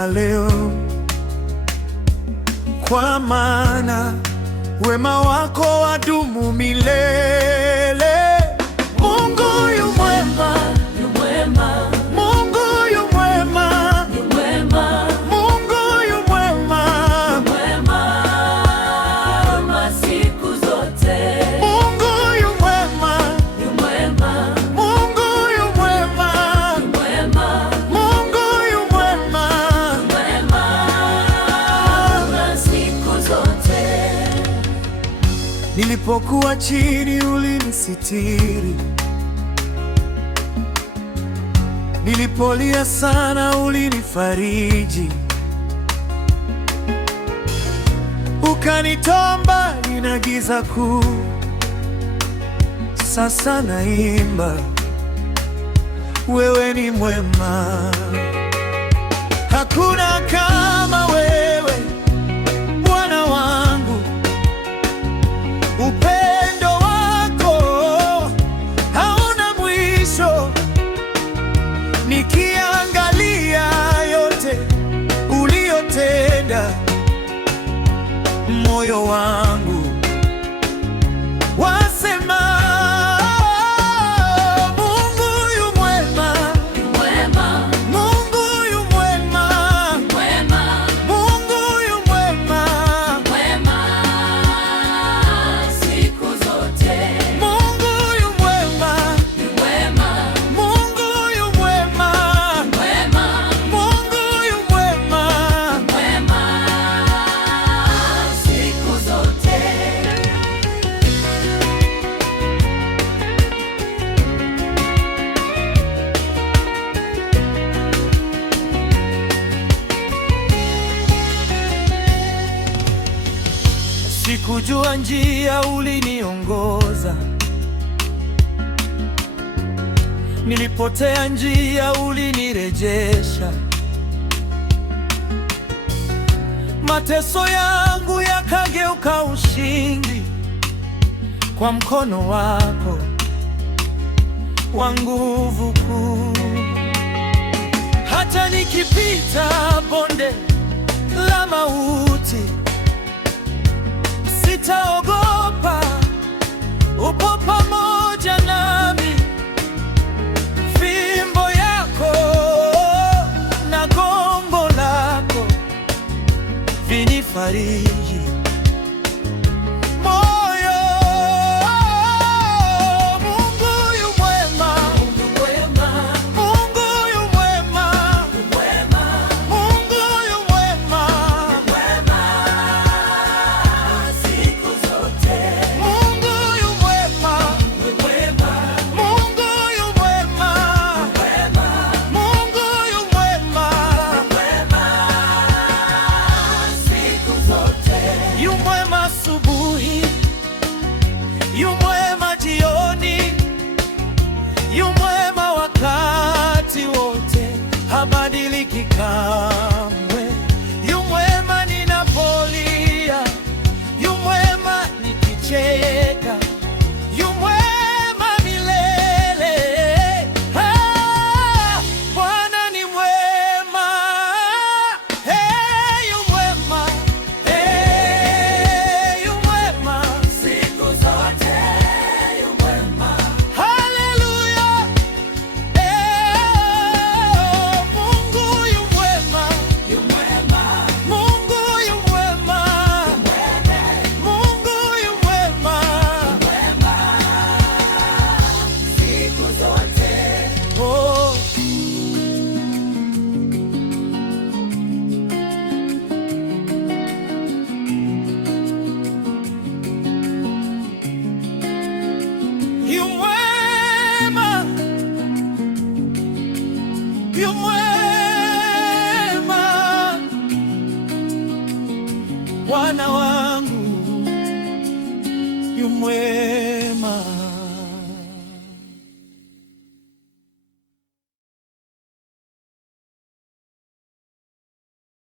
wa leo, kwa maana wema wako wadumu milele. Mungu yu mwema, yu mwema. Mungu yu mwema, yu mwema. Mungu yu mwema, yu mwema siku zote. Mungu yu mwema, yu mwema. Mungu yu mwema, yu mwema. Mungu yu mwema, yu mwema siku zote. Nilipokuwa chini ulinisitiri, nilipolia sana ulinifariji, ukanitoa mbali na giza kuu. Sasa naimba, wewe ni mwema. Hakuna kama wewe Bwana wangu, upendo wako hauna mwisho. Nikiangalia yote uliyotenda, moyo wangu wasema Mungu yu mwema, yu mwema. Mungu yu mwema, yu mwema. Mungu yu mwema, mwema siku zote. Mungu yu mwema, yu mwema. Mungu yu mwema, mwema. Mungu yu mwema, mwema siku zote. Sikujua njia, uliniongoza. Nilipotea njia, ulinirejesha. Mateso yangu yakageuka ushindi kwa mkono wako wa nguvu kuu. Hata nikipita bonde la mauti, sitaogopa, upo pamoja nami. Fimbo yako na gongo lako vinifariji moyo. Mungu yu mwema, Mungu yu mwema, Mungu yu mwema siku zote. Mungu yu mwema, Mungu yu mwema, Mungu yu mwema siku zote. Yu mwema asubuhi, yu mwema jioni, yu mwema wakati wote, habadiliki kamwe. Yu mwema ninapolia, yu mwema nikicheka, yu mwema milele. Bwana ni mwema, yu mwema, yu mwema siku zote, yu mwema. Haleluya, Mungu yu mwema, yu mwema. Mungu yu mwema, Mungu yu mwema, mwema siku zote. Oh. Yu mwema, yu mwema, Bwana wangu yu mwema.